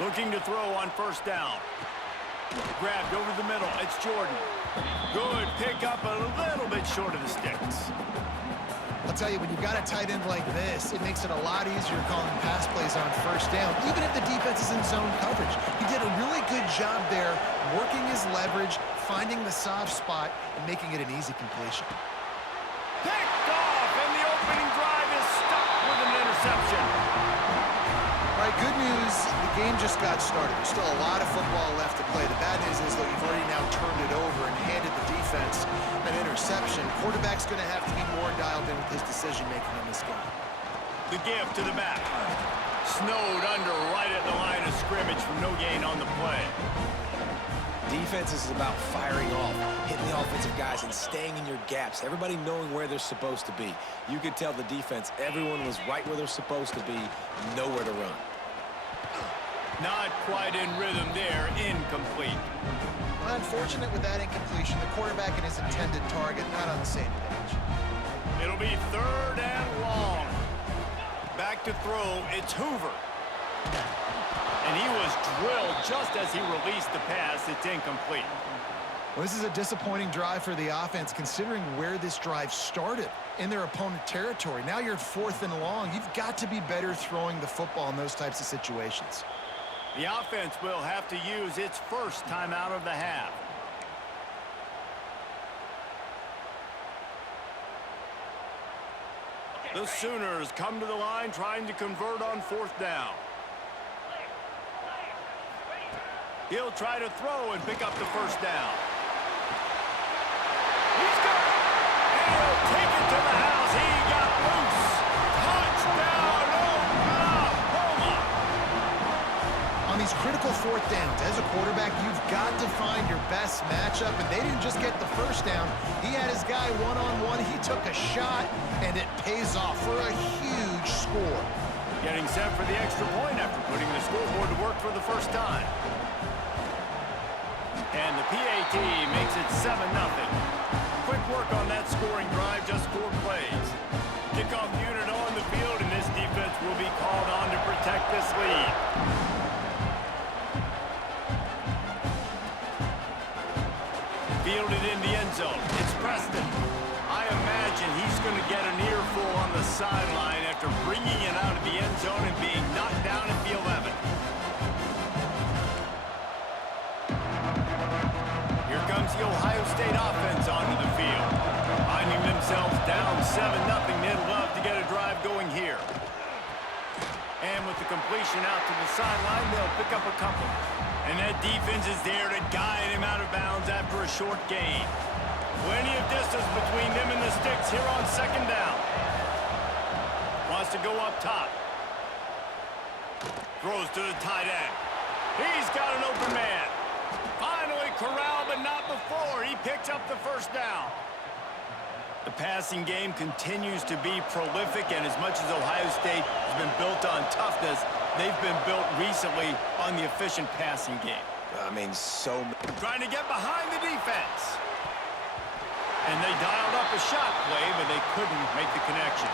Looking to throw on first down. Grabbed over the middle. It's Jordan. Good pick up a little bit short of the sticks. I'll tell you, when you've got a tight end like this, it makes it a lot easier calling pass plays on first down, even if the defense is in zone coverage. He did a really good job there, working his leverage, finding the soft spot, and making it an easy completion. Picked off, and the opening drive is stopped with an interception. All right, good news, the game just got started. There's still a lot of football left to play. The bad news is, though, you've already now turned it over and handed the defense an interception. Quarterback's going to have to be more dialed in with his decision-making in this game. The give to the back. Snowed under right at the line of scrimmage from no gain on the play. Defense is about firing off, hitting the offensive guys, and staying in your gaps. Everybody knowing where they're supposed to be. You could tell the defense, everyone was right where they're supposed to be, nowhere to run. Not quite in rhythm there, incomplete. Unfortunate with that incompletion. The quarterback and his intended target not on the same page. It'll be third and long. Back to throw, it's Hoover. And he was drilled just as he released the pass. It's incomplete. Well, this is a disappointing drive for the offense, considering where this drive started in their opponent territory. Now you're at 4th and long. You've got to be better throwing the football in those types of situations. The offense will have to use its first timeout of the half. The Sooners come to the line trying to convert on 4th down. He'll try to throw and pick up the first down. He's got it! And he'll take it to the house. He got loose. Touchdown, Oklahoma! On these critical 4th downs, as a quarterback, you've got to find your best matchup, and they didn't just get the first down. He had his guy one-on-one. He took a shot, and it pays off for a huge score. Getting set for the extra point after putting the scoreboard to work for the first time. And the PAT makes it 7-0. Quick work on that scoring drive, just 4 plays. Kickoff unit on the field, and this defense will be called on to protect this lead. Fielded in the end zone. It's Preston. I imagine he's going to get an earful on the sideline after bringing it out of the end zone and being knocked down at the 11. Here comes the Ohio State offense onto the field. Finding themselves down 7-0, they'd love to get a drive going here. with the completion out to the sideline. They'll pick up a couple. And that defense is there to guide him out of bounds after a short gain. Plenty of distance between them and the sticks here on second down. Wants to go up top. Throws to the tight end. He's got an open man. Finally corralled, but not before. He picks up the first down. The passing game continues to be prolific, and as much as Ohio State has been built on toughness, they've been built recently on the efficient passing game. I mean, Trying to get behind the defense. And they dialed up a shot play, but they couldn't make the connection.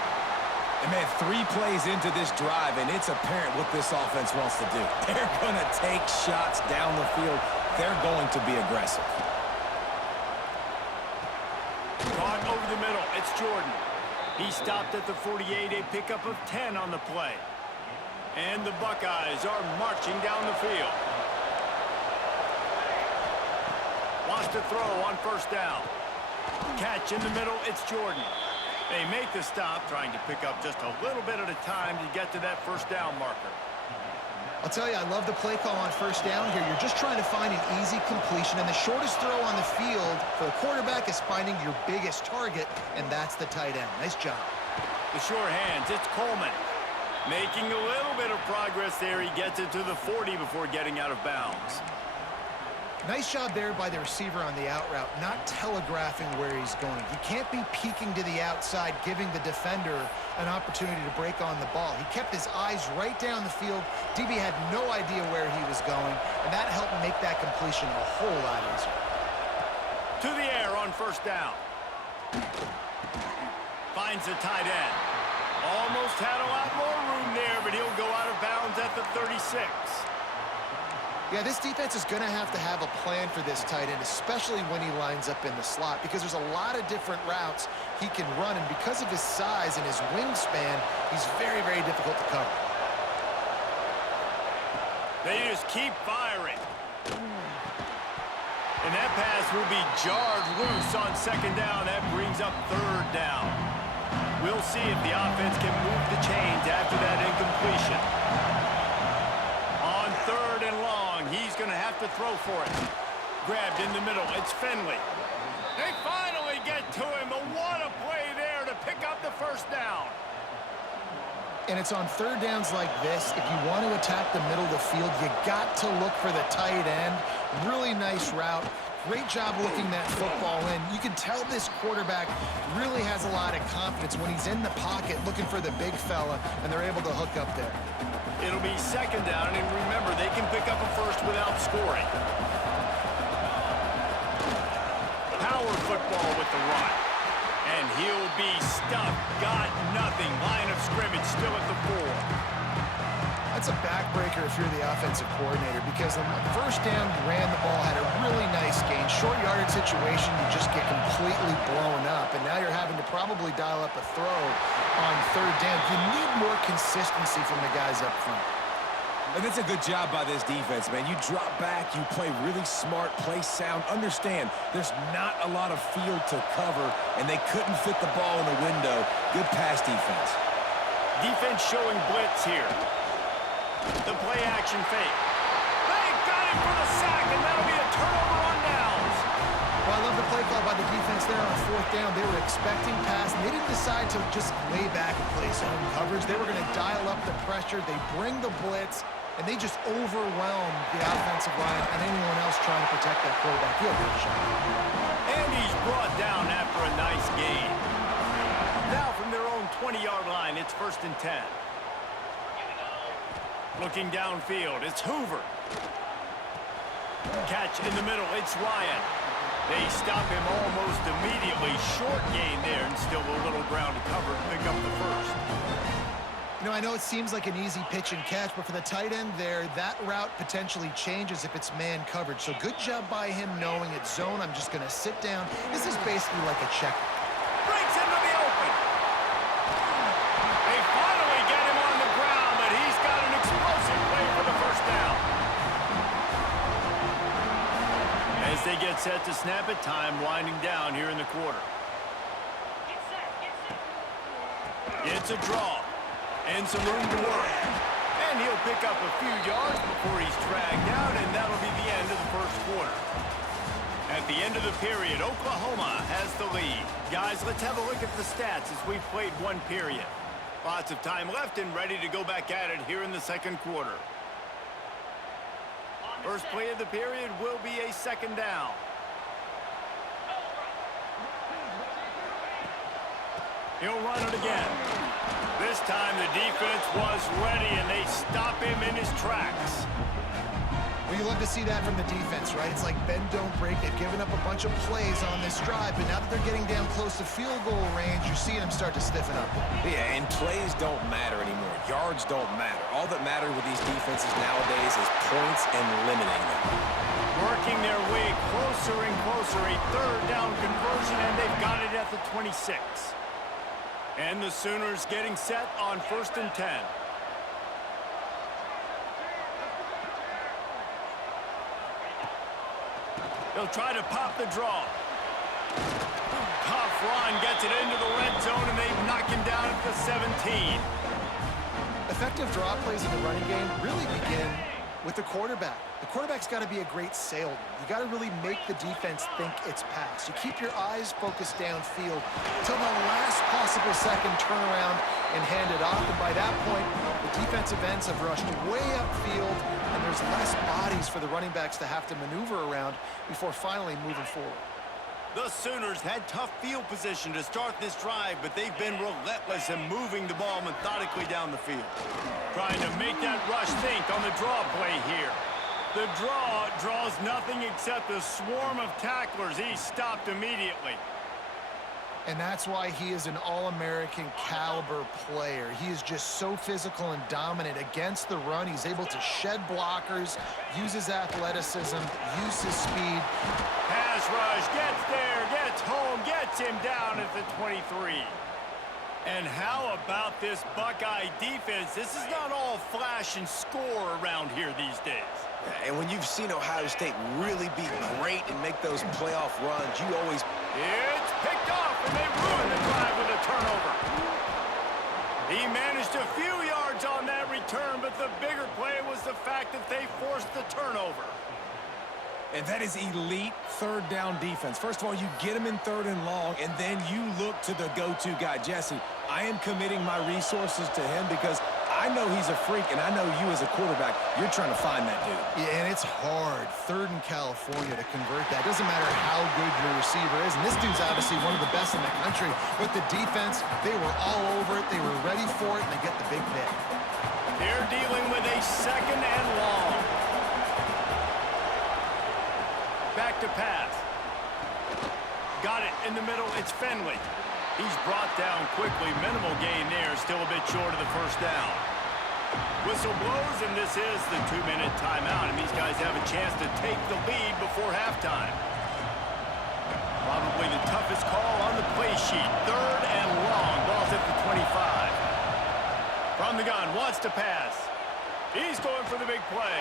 And man, 3 plays into this drive, and it's apparent what this offense wants to do. They're going to take shots down the field. They're going to be aggressive. Caught over the middle. It's Jordan. He stopped at the 48, a pickup of 10 on the play. And the Buckeyes are marching down the field. Wants to throw on first down. Catch in the middle. It's Jordan. They make the stop, trying to pick up just a little bit at a time to get to that first down marker. I'll tell you, I love the play call on first down here. You're just trying to find an easy completion, and the shortest throw on the field for the quarterback is finding your biggest target, and that's the tight end. Nice job. The short hands, it's Coleman. Making a little bit of progress there. He gets it to the 40 before getting out of bounds. Nice job there by the receiver on the out route, not telegraphing where he's going. He can't be peeking to the outside, giving the defender an opportunity to break on the ball. He kept his eyes right down the field. DB had no idea where he was going, and that helped make that completion a whole lot easier. To the air on first down. Finds the tight end. Almost had a lot more room there, but he'll go out of bounds at the 36. Yeah, this defense is going to have a plan for this tight end, especially when he lines up in the slot, because there's a lot of different routes he can run, and because of his size and his wingspan, he's very, very difficult to cover. They just keep firing. And that pass will be jarred loose on second down. That brings up third down. We'll see if the offense can move the chains after that incompletion. On third and long, he's going to have to throw for it. Grabbed in the middle. It's Finley. They finally get to him, but what a play there to pick up the first down. And it's on third downs like this, if you want to attack the middle of the field, you got to look for the tight end. Really nice route. Great job looking that football in. You can tell this quarterback really has a lot of confidence when he's in the pocket looking for the big fella, and they're able to hook up there. It'll be second down, and remember, they can pick up a first without scoring. Power football with the run. And he'll be stuffed. Got nothing. Line of scrimmage still at the 4. That's a backbreaker if you're the offensive coordinator, because on the first down, you ran the ball, had a really nice gain. Short yardage situation, you just get completely blown up, and now you're having to probably dial up a throw on third down. You need more consistency from the guys up front. And it's a good job by this defense, man. You drop back, you play really smart, play sound. Understand, there's not a lot of field to cover, and they couldn't fit the ball in the window. Good pass defense. Defense showing blitz here. The play action fake. They got him for the sack, and that'll be a turnover on downs. Well, I love the play call by the defense there on fourth down. They were expecting pass, and they didn't decide to just lay back and play zone coverage. They were going to dial up the pressure. They bring the blitz, and they just overwhelm the offensive line and anyone else trying to protect that quarterback. He'll get a shot. And he's brought down after a nice gain. Now from their own 20-yard line, it's 1st and 10. Looking downfield, it's Hoover. Catch in the middle, it's Ryan. They stop him almost immediately. Short gain there, and still a little ground to cover to pick up the first. You know, I know it seems like an easy pitch and catch, but for the tight end there, that route potentially changes if it's man coverage. So good job by him knowing it's zone. I'm just going to sit down. This is basically like a check. Breaks into the open. They finally get him on the ground, but he's got an explosive play for the first down. As they get set to snap it, time winding down here in the quarter. It's a draw. And some room to work. And he'll pick up a few yards before he's dragged out, and that'll be the end of the first quarter. At the end of the period, Oklahoma has the lead. Guys, let's have a look at the stats as we've played one period. Lots of time left and ready to go back at it here in the second quarter. First play of the period will be a second down. He'll run it again. This time the defense was ready and they stop him in his tracks. Well, you love to see that from the defense, right? It's like bend, don't break. They've given up a bunch of plays on this drive, but now that they're getting down close to field goal range, you're seeing them start to stiffen up. Yeah, and plays don't matter anymore. Yards don't matter. All that matters with these defenses nowadays is points and limiting them. Working their way closer and closer, a third down conversion, and they've got it at the 26. And the Sooners getting set on 1st and 10. They'll try to pop the draw. Tough run gets it into the red zone, and they knock him down at the 17. Effective draw plays in the running game really begin with the quarterback. The quarterback's got to be a great salesman. You got to really make the defense think it's pass. You keep your eyes focused downfield until the last possible second, turn around and hand it off. And by that point, the defensive ends have rushed way upfield, and there's less bodies for the running backs to have to maneuver around before finally moving forward. The Sooners had tough field position to start this drive, but they've been relentless in moving the ball methodically down the field. Trying to make that rush think on the draw play here. The draw draws nothing except a swarm of tacklers. He's stopped immediately. And that's why he is an All-American caliber player. He is just so physical and dominant against the run. He's able to shed blockers, use his athleticism, use his speed. Pass rush, gets there, gets home, gets him down at the 23. And how about this Buckeye defense? This is not all flash and score around here these days. And when you've seen Ohio State really be great and make those playoff runs, you always... It's picked off, and they ruin the drive with a turnover. He managed a few yards on that return, but the bigger play was the fact that they forced the turnover. And that is elite third down defense. First of all, you get him in third and long, and then you look to the go-to guy. Jesse, I am committing my resources to him because I know he's a freak, and I know you as a quarterback, you're trying to find that dude. Yeah, and it's hard, third in California, to convert that. Doesn't matter how good your receiver is, and this dude's obviously one of the best in the country. With the defense, they were all over it, they were ready for it, and they get the big pick. They're dealing with a second and long. Back to pass. Got it in the middle. It's Fenley. He's brought down quickly. Minimal gain there. Still a bit short of the first down. Whistle blows, and this is the 2-minute timeout. And these guys have a chance to take the lead before halftime. Probably the toughest call on the play sheet. Third and long. Ball's at the 25. From the gun. Wants to pass. He's going for the big play.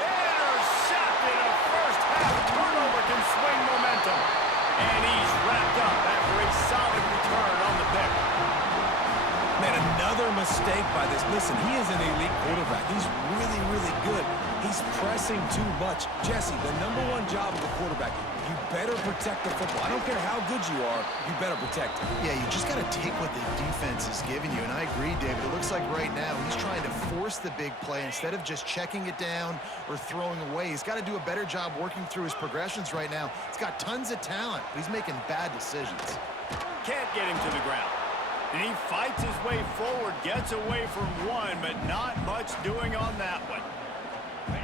Intercepted. A first-half turnover can swing momentum. And he's wrapped up after a solid return on the pick. Man, another mistake by this. Listen, he is an elite quarterback. He's really, really good. He's pressing too much. Jesse, the #1 job of a quarterback, you better protect the football. I don't care how good you are, you better protect it. Yeah, you just got to take what the defense is giving you, and I agree, David. It looks like right now he's trying to force the big play instead of just checking it down or throwing away. He's got to do a better job working through his progressions right now. He's got tons of talent, but he's making bad decisions. Can't get him to the ground. And he fights his way forward, gets away from one, but not much doing on that one.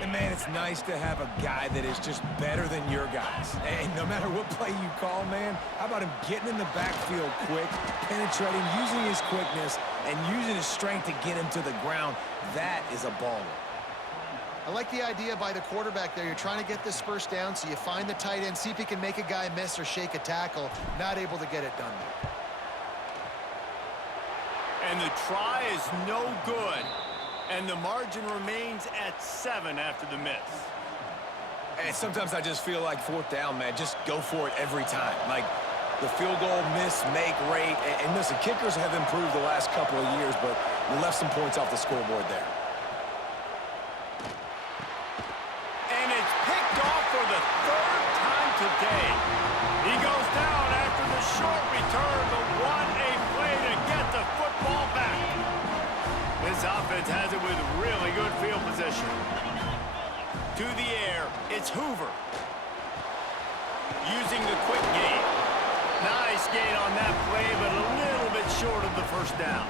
And, man, it's nice to have a guy that is just better than your guys. And no matter what play you call, man, how about him getting in the backfield quick, penetrating, using his quickness, and using his strength to get him to the ground? That is a baller. I like the idea by the quarterback there. You're trying to get this first down, so you find the tight end, see if he can make a guy miss or shake a tackle. Not able to get it done there. And the try is no good. And the margin remains at 7 after the miss. And sometimes I just feel like fourth down, man, just go for it every time. Like the field goal miss, make rate. And listen, kickers have improved the last couple of years, but you left some points off the scoreboard there. today. He goes down after the short return, but what a play to get the football back. This offense has it with really good field position. To the air, it's Hoover. Using the quick gain. Nice gain on that play, but a little bit short of the first down.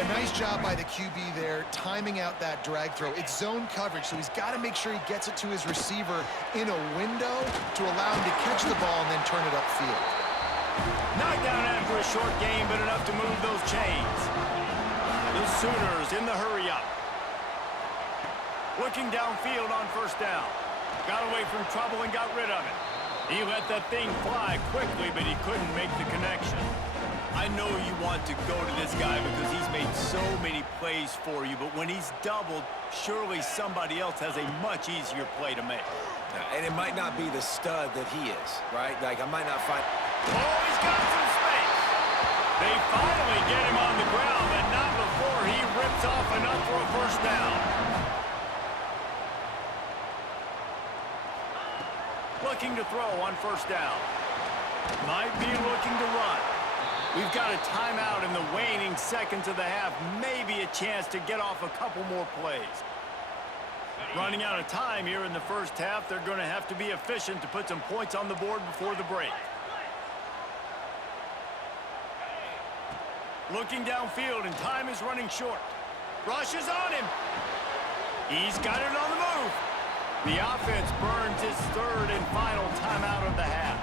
A nice job by the QB there, timing out that drag throw. It's zone coverage, so he's got to make sure he gets it to his receiver in a window to allow him to catch the ball and then turn it upfield. Knocked down after a short gain, but enough to move those chains. The Sooners in the hurry-up. Looking downfield on first down. Got away from trouble and got rid of it. He let that thing fly quickly, but he couldn't make the connection. I know you want to go to this guy because he's made so many plays for you, but when he's doubled, surely somebody else has a much easier play to make. And it might not be the stud that he is, right? Like, I might not find... Oh, he's got some space. They finally get him on the ground, but not before he rips off enough for a first down. Looking to throw on first down. Might be looking to run. We've got a timeout in the waning seconds of the half. Maybe a chance to get off a couple more plays. Running out of time here in the first half. They're going to have to be efficient to put some points on the board before the break. Looking downfield, and time is running short. Rush is on him. He's got it on the move. The offense burns his third and final timeout of the half.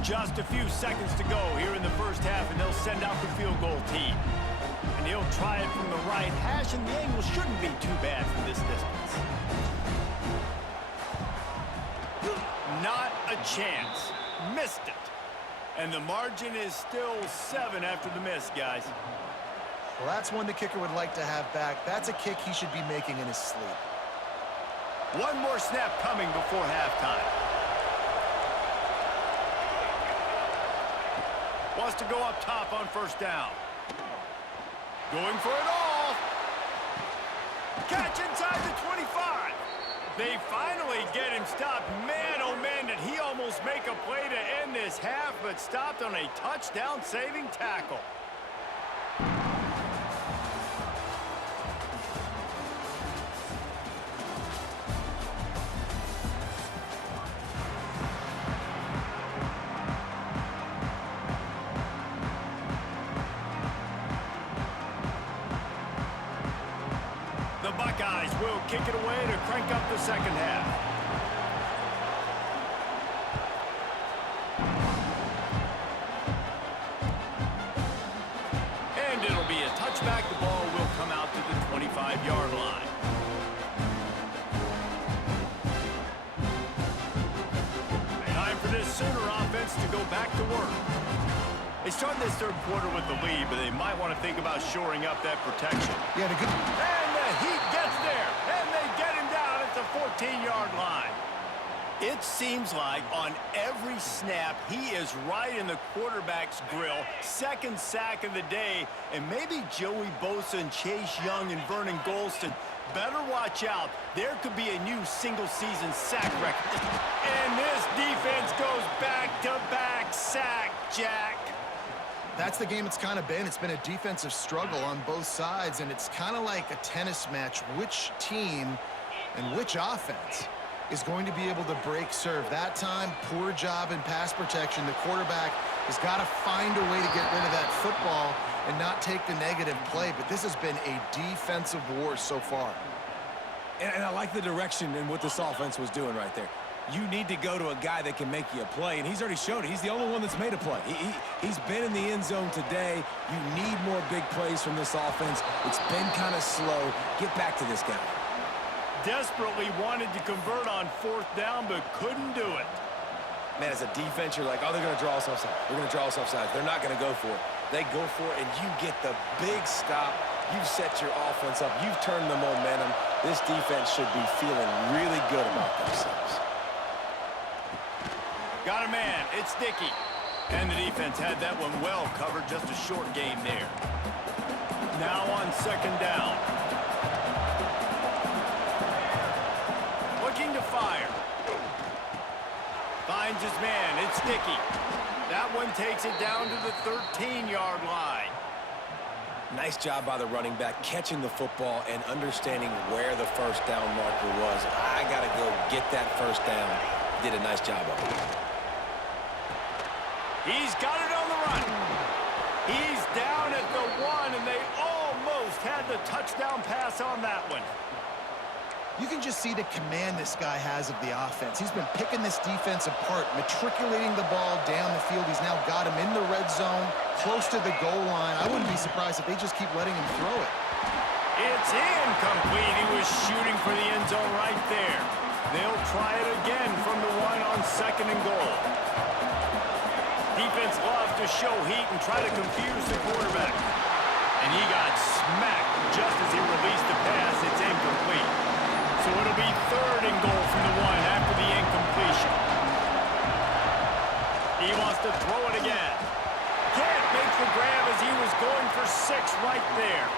Just a few seconds to go here in the first half, and they'll send out the field goal team. And he'll try it from the right hash, and the angle shouldn't be too bad from this distance. Not a chance. Missed it. And the margin is still 7 after the miss, guys. Well, that's one the kicker would like to have back. That's a kick he should be making in his sleep. One more snap coming before halftime. Wants to go up top on first down. Going for it all. Catch inside the 25. They finally get him stopped. Man, oh man, did he almost make a play to end this half, but stopped on a touchdown-saving tackle. The Buckeyes will kick it away to crank up the second half. And it'll be a touchback. The ball will come out to the 25-yard line. Time for this Sooner offense to go back to work. They started this third quarter with the lead, but they might want to think about shoring up that protection. Yeah, good. And the Heat gets there, and they get him down at the 14-yard line. It seems like on every snap, he is right in the quarterback's grill. Second sack of the day, and maybe Joey Bosa and Chase Young and Vernon Golston better watch out. There could be a new single-season sack record. And this defense goes back-to-back sack, Jack. That's the game it's kind of been. It's been a defensive struggle on both sides, and it's kind of like a tennis match. Which team and which offense is going to be able to break serve? That time, poor job in pass protection. The quarterback has got to find a way to get rid of that football and not take the negative play, but this has been a defensive war so far. And I like the direction and what this offense was doing right there. You need to go to a guy that can make you a play, and he's already shown it. He's the only one that's made a play. He's been in the end zone today. You need more big plays from this offense. It's been kind of slow. Get back to this guy. Desperately wanted to convert on fourth down, but couldn't do it. Man, as a defense, you're like, oh, they're going to draw us offside. They're going to draw us offside. They're not going to go for it. They go for it, and you get the big stop. You've set your offense up. You've turned the momentum. This defense should be feeling really good about themselves. Got a man. It's Dickey. And the defense had that one well covered. Just a short game there. Now on second down. Looking to fire. Finds his man. It's Dickey. That one takes it down to the 13-yard line. Nice job by the running back catching the football and understanding where the first down marker was. I got to go get that first down. Did a nice job of it. He's got it on the run. He's down at the 1, and they almost had the touchdown pass on that one. You can just see the command this guy has of the offense. He's been picking this defense apart, matriculating the ball down the field. He's now got him in the red zone, close to the goal line. I wouldn't be surprised if they just keep letting him throw it. It's incomplete. He was shooting for the end zone right there. They'll try it again from the 1 on second and goal. Defense loves to show heat and try to confuse the quarterback. And he got smacked just as he released the pass. It's incomplete. So it'll be third and goal from the 1 after the incompletion. He wants to throw it again. Can't make the grab as he was going for 6 right there.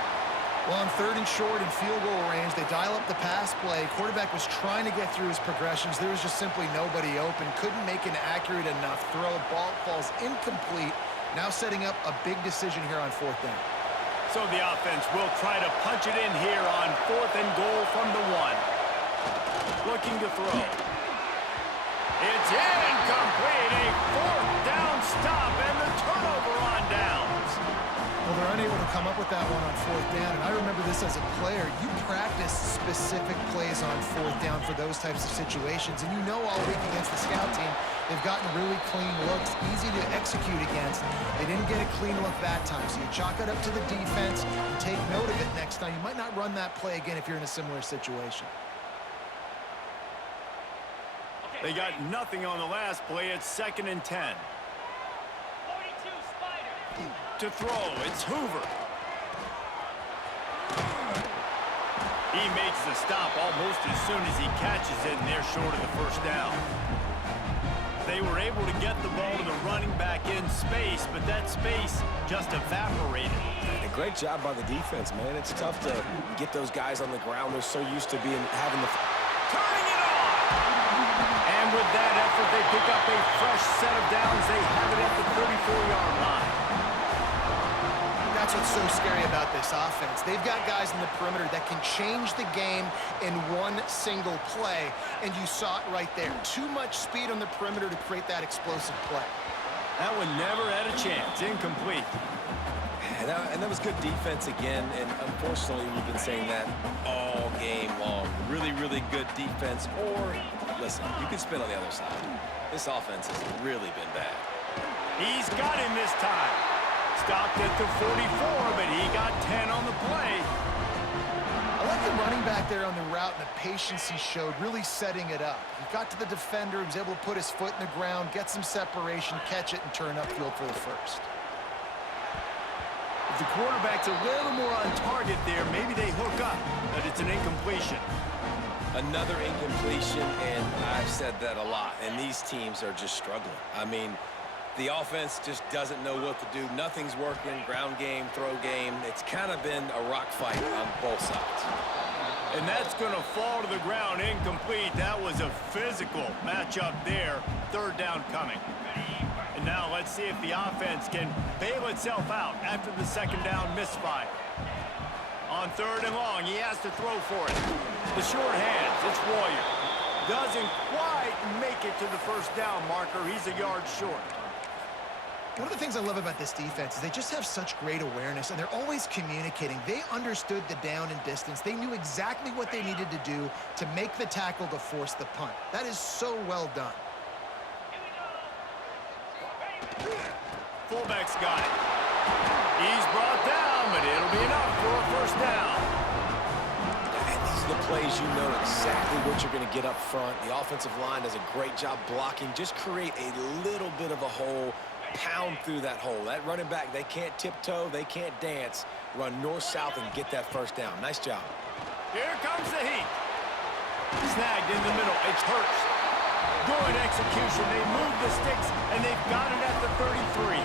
Well, on third and short and field goal range, they dial up the pass play. Quarterback was trying to get through his progressions. There was just simply nobody open. Couldn't make an accurate enough throw. Ball falls incomplete. Now setting up a big decision here on fourth down. So the offense will try to punch it in here on fourth and goal from the 1. Looking to throw. It's incomplete. A fourth down stop and the turnover on downs. Well, they're unable to come up with that one on fourth down, and I remember this as a player. You practice specific plays on fourth down for those types of situations, and you know all week against the scout team, they've gotten really clean looks, easy to execute against. They didn't get a clean look that time, so you chalk it up to the defense and take note of it next time. You might not run that play again if you're in a similar situation. They got nothing on the last play. It's second and 10. To throw, it's Hoover. He makes the stop almost as soon as he catches it, and they're short of the first down. They were able to get the ball to the running back in space, but that space just evaporated. A great job by the defense, man. It's tough to get those guys on the ground. They're so used to having the... Turning it on! And with that effort, they pick up a fresh set of downs. They have it at the 34-yard line. That's what's so scary about this offense. They've got guys in the perimeter that can change the game in one single play, and you saw it right there. Too much speed on the perimeter to create that explosive play. That one never had a chance. Incomplete. And that was good defense again, and unfortunately we've been saying that all game long. Really, really good defense, or, listen, you can spin on the other side. This offense has really been bad. He's got him this time. Stopped at the 44, but he got 10 on the play. I like the running back there on the route and the patience he showed, really setting it up. He got to the defender, he was able to put his foot in the ground, get some separation, catch it, and turn upfield for the first. If the quarterback's a little more on target there, maybe they hook up, but it's an incompletion. Another incompletion, and I've said that a lot, and these teams are just struggling. I mean, the offense just doesn't know what to do. Nothing's working, ground game, throw game. It's kind of been a rock fight on both sides. And that's going to fall to the ground incomplete. That was a physical matchup there. Third down coming. And now let's see if the offense can bail itself out after the second down misfire. On third and long, he has to throw for it. The short hands, it's Warrior. Doesn't quite make it to the first down marker. He's a yard short. One of the things I love about this defense is they just have such great awareness, and they're always communicating. They understood the down and distance. They knew exactly what they needed to do to make the tackle to force the punt. That is so well done. Fullback's got it. He's brought down, but it'll be enough for a first down. And these are the plays you know exactly what you're going to get up front. The offensive line does a great job blocking. Just create a little bit of a hole. Pound through that hole. That running back, they can't tiptoe, they can't dance. Run north-south and get that first down. Nice job. Here comes the heat. Snagged in the middle. It's Hurst. Good execution. They move the sticks, and they've got it at the 33.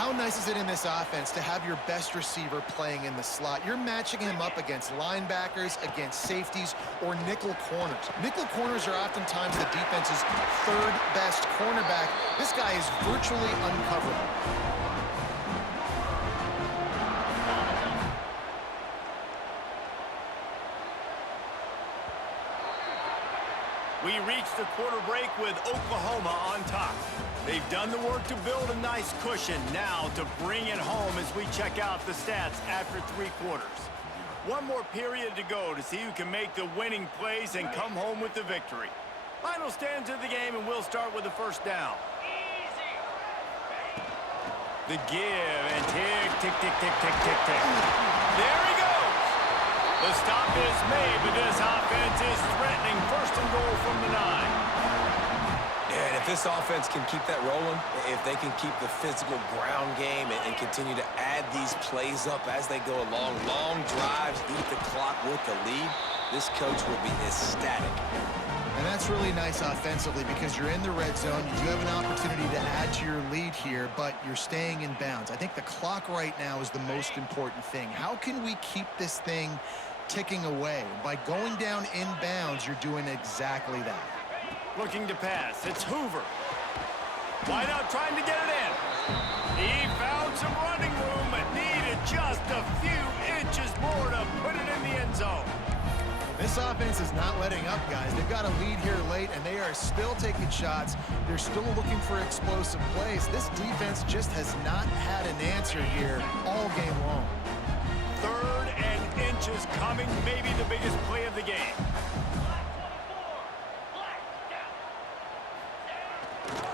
How nice is it in this offense to have your best receiver playing in the slot? You're matching him up against linebackers, against safeties, or nickel corners. Nickel corners are oftentimes the defense's third best cornerback. This guy is virtually uncoverable. We reach the quarter break with Oklahoma on top. They've done the work to build a nice cushion. Now to bring it home as we check out the stats after 3 quarters. One more period to go to see who can make the winning plays and come home with the victory. Final stands of the game, and we'll start with the first down. The give, and tick, tick, tick, tick, tick, tick, tick. There he goes. The stop is made, but this offense is threatening. First and goal from the 9. Yeah, and if this offense can keep that rolling, if they can keep the physical ground game and continue to add these plays up as they go along, long drives, eat the clock with the lead, this coach will be ecstatic. And that's really nice offensively because you're in the red zone. You do have an opportunity to add to your lead here, but you're staying in bounds. I think the clock right now is the most important thing. How can we keep this thing ticking away? By going down in bounds, you're doing exactly that. Looking to pass. It's Hoover. Wide out trying to get it in. He found some running room, but needed just a few inches more to put it in the end zone. This offense is not letting up, guys. They've got a lead here late, and they are still taking shots. They're still looking for explosive plays. This defense just has not had an answer here all game long. 3rd and inches coming, maybe the biggest play of the game.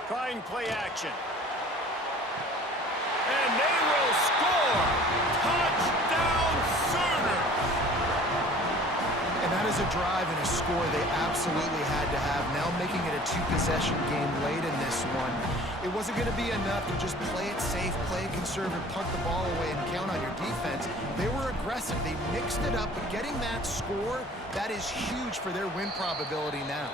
Trying play action. And they will score. Touchdown Sooners. And that is a drive and a score they absolutely had to have. Now making it a 2-possession game late in this one. It wasn't going to be enough to just play it safe, play it conservative, punt the ball away, and count on your defense. They were aggressive. They mixed it up, but getting that score, that is huge for their win probability now.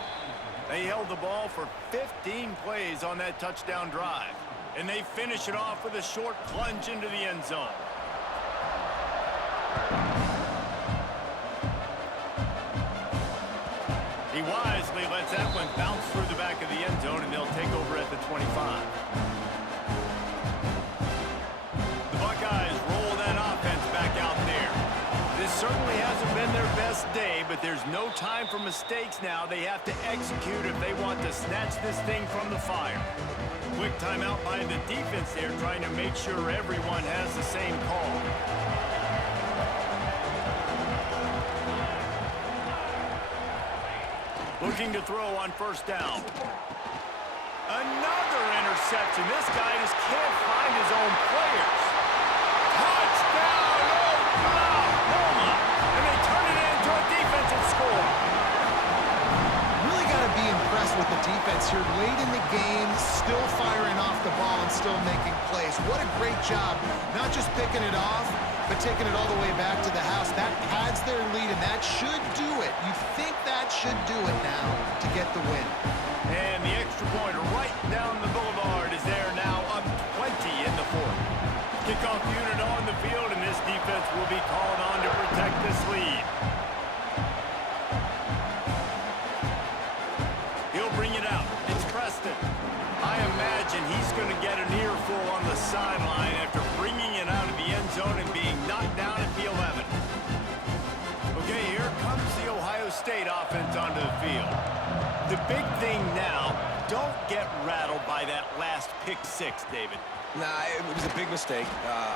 They held the ball for 15 plays on that touchdown drive. And they finish it off with a short plunge into the end zone. He wisely lets that one bounce through the back of the end zone, and they'll take over at the 25. The Buckeyes roll that offense back out there. This certainly hasn't been their best day, but there's no time for mistakes now. They have to execute if they want to snatch this thing from the fire. Quick timeout by the defense there, trying to make sure everyone has the same call. Looking to throw on first down. Another interception. This guy just can't find his own players. Touchdown, Oklahoma! And they turn it into a defensive score. Really got to be impressed with the defense here. Late in the game, still firing off the ball and still making plays. What a great job. Not just picking it off, but taking it all the way back to the house. That pads their lead, and that should do it. You think that should do it now to get the win. And the extra point right down the boulevard is there now, up 20 in the 4th. Kickoff unit on the field, and this defense will be called on to protect this lead. He'll bring it out. It's Preston. I imagine he's going to get an earful on the sideline after bringing it out of the end zone and being knocked down at the 11. Okay, here comes the Ohio State offense onto the field. The big thing now, don't get rattled by that last pick 6, David. Nah, it was a big mistake.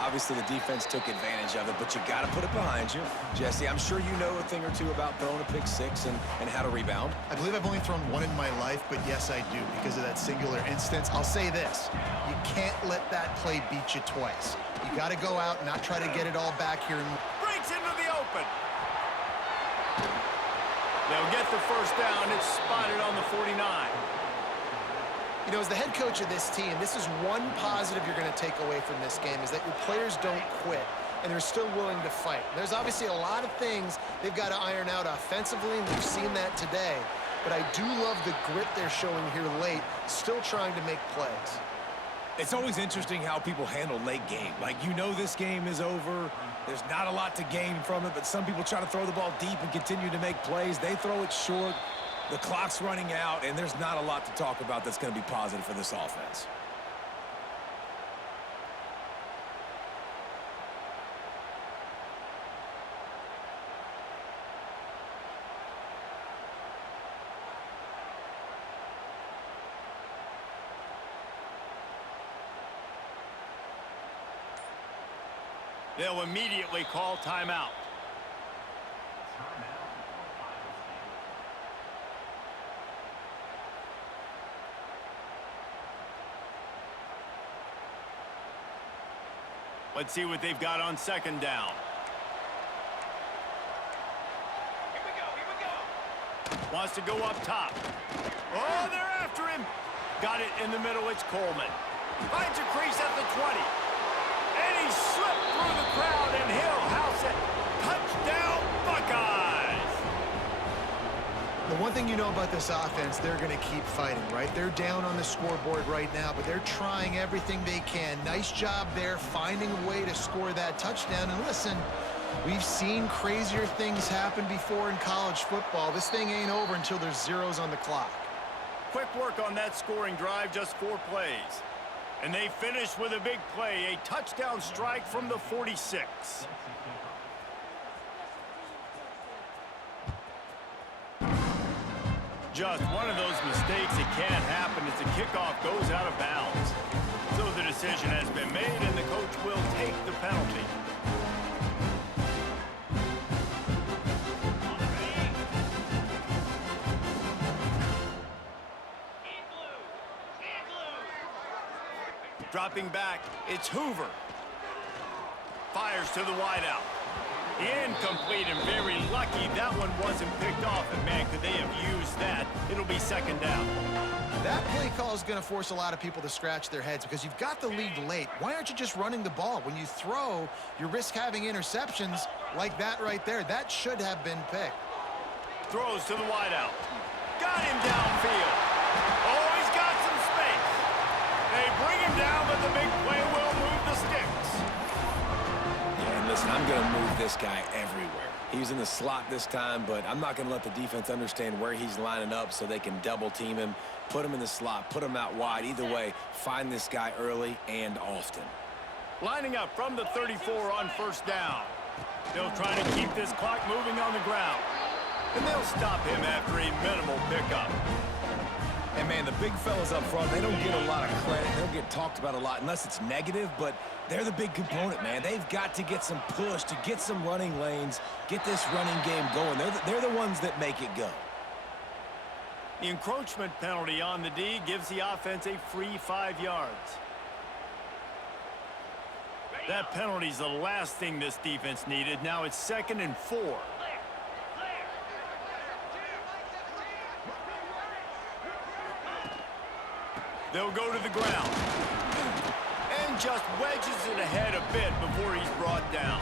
Obviously, the defense took advantage of it, but you got to put it behind you. Jesse, I'm sure you know a thing or two about throwing a pick 6 and how to rebound. I believe I've only thrown one in my life, but yes, I do because of that singular instance. I'll say this. You can't let that play beat you twice. You got to go out and not try to get it all back here. Breaks into the open. They'll get the first down. It's spotted on the 49. You know, as the head coach of this team, this is one positive you're going to take away from this game is that your players don't quit and they're still willing to fight. There's obviously a lot of things they've got to iron out offensively, and we've seen that today. But I do love the grit they're showing here late, still trying to make plays. It's always interesting how people handle late game. Like, you know this game is over. There's not a lot to gain from it, but some people try to throw the ball deep and continue to make plays. They throw it short. The clock's running out, and there's not a lot to talk about that's going to be positive for this offense. They'll immediately call timeout. Let's see what they've got on second down. Here we go. Wants to go up top. Oh, they're after him. Got it in the middle. It's Coleman. Finds a crease at the 20. And he slipped through the crowd, and he'll house it. Touchdown, Buckeyes! The one thing you know about this offense, they're going to keep fighting, right? They're down on the scoreboard right now, but they're trying everything they can. Nice job there, finding a way to score that touchdown. And listen, we've seen crazier things happen before in college football. This thing ain't over until there's zeros on the clock. Quick work on that scoring drive, just 4 plays. And they finish with a big play, a touchdown strike from the 46. Just one of those mistakes that can't happen as the kickoff goes out of bounds. So the decision has been made, and the coach will take the penalty. Dropping back, it's Hoover. Fires to the wideout. Incomplete, and very lucky that one wasn't picked off. And man, could they have used that? It'll be second down. That play call is going to force a lot of people to scratch their heads because you've got the lead late. Why aren't you just running the ball? When you throw, you risk having interceptions like that right there. That should have been picked. Throws to the wideout. Got him downfield. Oh, he's got some space. They bring him down, but the big play will move the sticks. Yeah, and listen, I'm going to move this guy everywhere. He's in the slot this time, but I'm not going to let the defense understand where he's lining up so they can double team him, put him in the slot, put him out wide. Either way, find this guy early and often. Lining up from the 34 on first down. They'll try to keep this clock moving on the ground. And they'll stop him after a minimal pickup. And, man, the big fellas up front, they don't get a lot of credit. They don't get talked about a lot unless it's negative, but they're the big component, man. They've got to get some push, to get some running lanes, get this running game going. They're the ones that make it go. The encroachment penalty on the D gives the offense a free 5 yards. That penalty's the last thing this defense needed. Now it's 2nd and 4. They'll go to the ground. And just wedges it ahead a bit before he's brought down.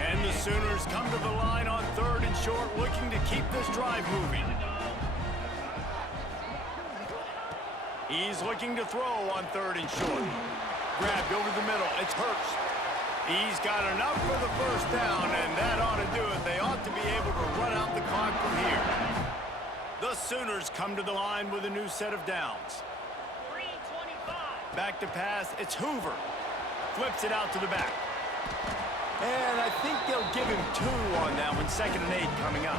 And the Sooners come to the line on 3rd and short, looking to keep this drive moving. He's looking to throw on 3rd and short. Grabbed over the middle. It's Hurst. He's got enough for the first down, and that ought to do it. They ought to be able to run out the clock from here. The Sooners come to the line with a new set of downs. 3:25. Back to pass. It's Hoover. Flips it out to the back. And I think they'll give him 2 on that one. 2nd and 8 coming up.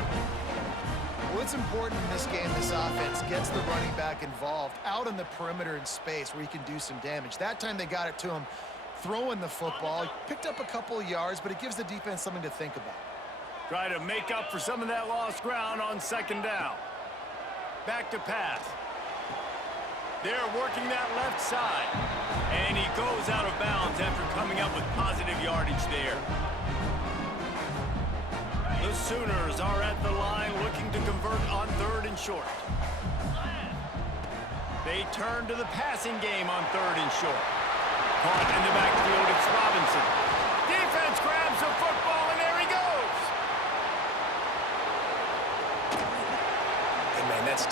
Well, it's important in this game, this offense gets the running back involved out on the perimeter in space where he can do some damage. That time they got it to him throwing the football. He picked up a couple of yards, but it gives the defense something to think about. Try to make up for some of that lost ground on 2nd down. Back to pass. They're working that left side. And he goes out of bounds after coming up with positive yardage there. The Sooners are at the line looking to convert on 3rd and short. They turn to the passing game on 3rd and short. Caught in the backfield, it's Robinson. Defense grabs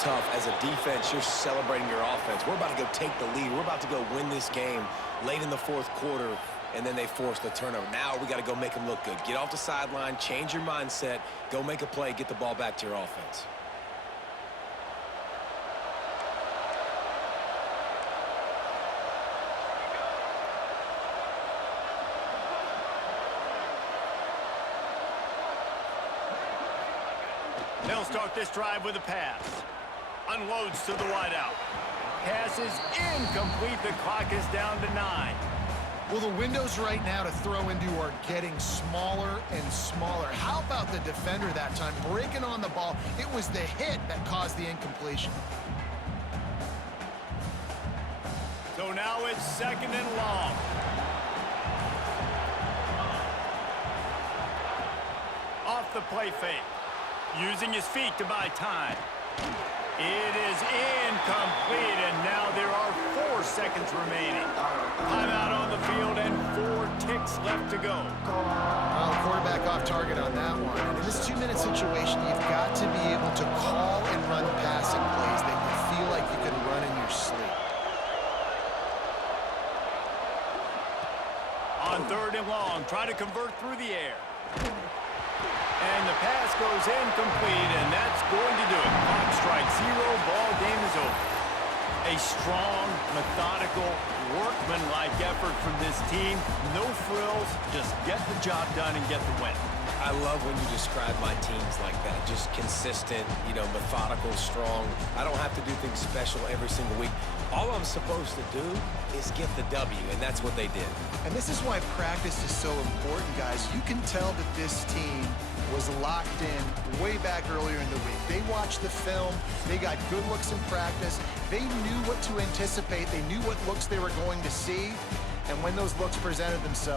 tough. As a defense, you're celebrating your offense. We're about to go take the lead. We're about to go win this game late in the fourth quarter, and then they force the turnover. Now we got to go make them look good. Get off the sideline, change your mindset, go make a play, get the ball back to your offense. They'll start this drive with a pass. Unloads to the wideout. Pass is incomplete. The clock is down to 9. Well, the windows right now to throw into are getting smaller and smaller. How about the defender that time breaking on the ball? It was the hit that caused the incompletion. So now it's 2nd and long. Off the play fake. Using his feet to buy time. It is incomplete, and now there are 4 seconds remaining. Timeout on the field and 4 ticks left to go. Well, quarterback off target on that one. And in this 2-minute situation, you've got to be able to call and run passing plays that you feel like you can run in your sleep. On 3rd and long, try to convert through the air. And the pass goes incomplete, and that's going to do it. Clock strikes 0, ball game is over. A strong, methodical, workmanlike effort from this team. No frills, just get the job done and get the win. I love when you describe my teams like that. Just consistent, methodical, strong. I don't have to do things special every single week. All I'm supposed to do is get the W, and that's what they did. And this is why practice is so important, guys. You can tell that this team was locked in way back earlier in the week. They watched the film. They got good looks in practice. They knew what to anticipate. They knew what looks they were going to see. And when those looks presented themselves,